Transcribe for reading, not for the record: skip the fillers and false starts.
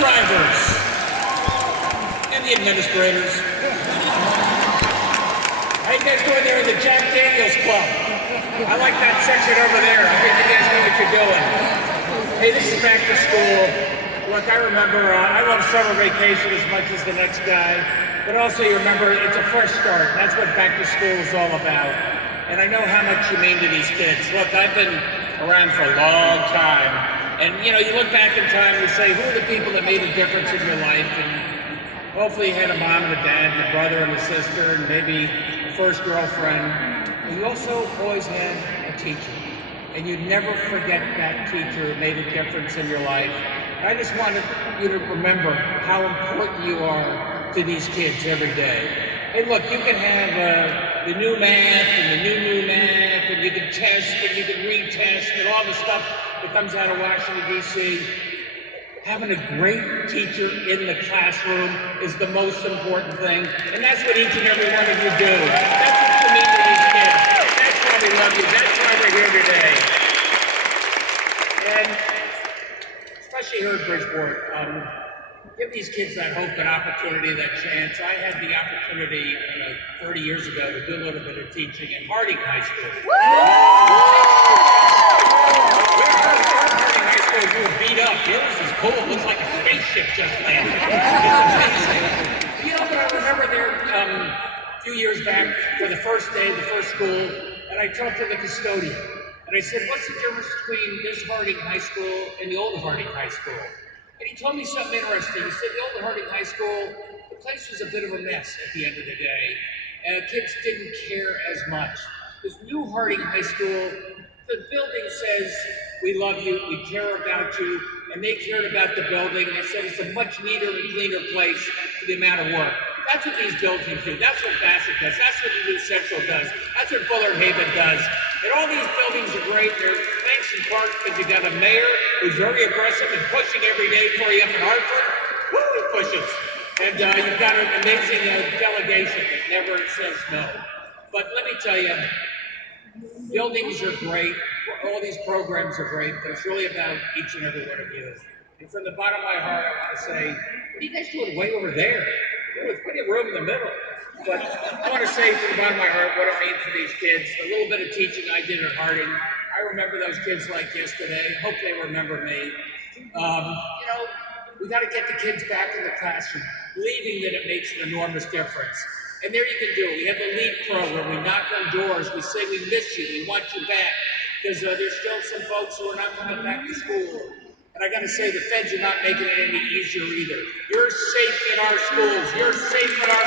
drivers and the administrators. How you guys doing there in the Jack Daniels Club? I like that section over there. I think you guys know what you're doing. Hey, this is back to school. Look, I remember, I love summer vacation as much as the next guy, but also you remember it's a fresh start. That's what back to school is all about. And I know how much you mean to these kids. Look, I've been around for a long time. And you know, you look back in time and you say, who are the people that made a difference in your life? And hopefully you had a mom and a dad, and a brother and a sister, and maybe a first girlfriend. And you also always had a teacher. And you'd never forget that teacher who made a difference in your life. I just wanted you to remember how important you are to these kids every day. Hey, look, you can have the new math and the new math, and you can test and you can retest and all the stuff that comes out of Washington, D.C. Having a great teacher in the classroom is the most important thing, and that's what each and every one of you do. That's what you mean to these kids. That's why we love you. That's why we're here today. And especially here at Bridgeport, give these kids that hope and opportunity, that chance. I had the opportunity 30 years ago to do a little bit of teaching at Harding High School. Harding High School was beat up. Yours is cool. It looks like a spaceship just landed. It's amazing. You know, but I remember there a few years back for the first day, the first school, and I talked to the custodian. And I said, what's the difference between this Harding High School and the old Harding High School? And he told me something interesting. He said the old Harding High School, the place was a bit of a mess at the end of the day. And kids didn't care as much. This new Harding High School, the building says, we love you, we care about you, and they cared about the building, and they said it's a much neater and cleaner place for the amount of work. That's what these buildings do. That's what Bassett does. That's what the New Central does. That's what Bullard Haven does. And all these buildings are great. They're thanks in part because you got a mayor who's very aggressive and pushing every day for you up in Hartford. Woo, he pushes. And you've got an amazing delegation that never says no. But let me tell you, buildings are great. All these programs are great, but it's really about each and every one of you. And from the bottom of my heart, I want to say, what are you guys doing way over there? There's plenty of room in the middle. But I want to say from the bottom of my heart what it means to these kids. The little bit of teaching I did at Harding, I remember those kids like yesterday. Hope they remember me. You know, we got to get the kids back in the classroom, believing that it makes an enormous difference. And there you can do it. We have the LEAP program. We knock on doors. We say we miss you. We want you back. Because there's still some folks who are not coming back to school. And I got to say, the feds are not making it any easier either. You're safe in our schools. You're safe in our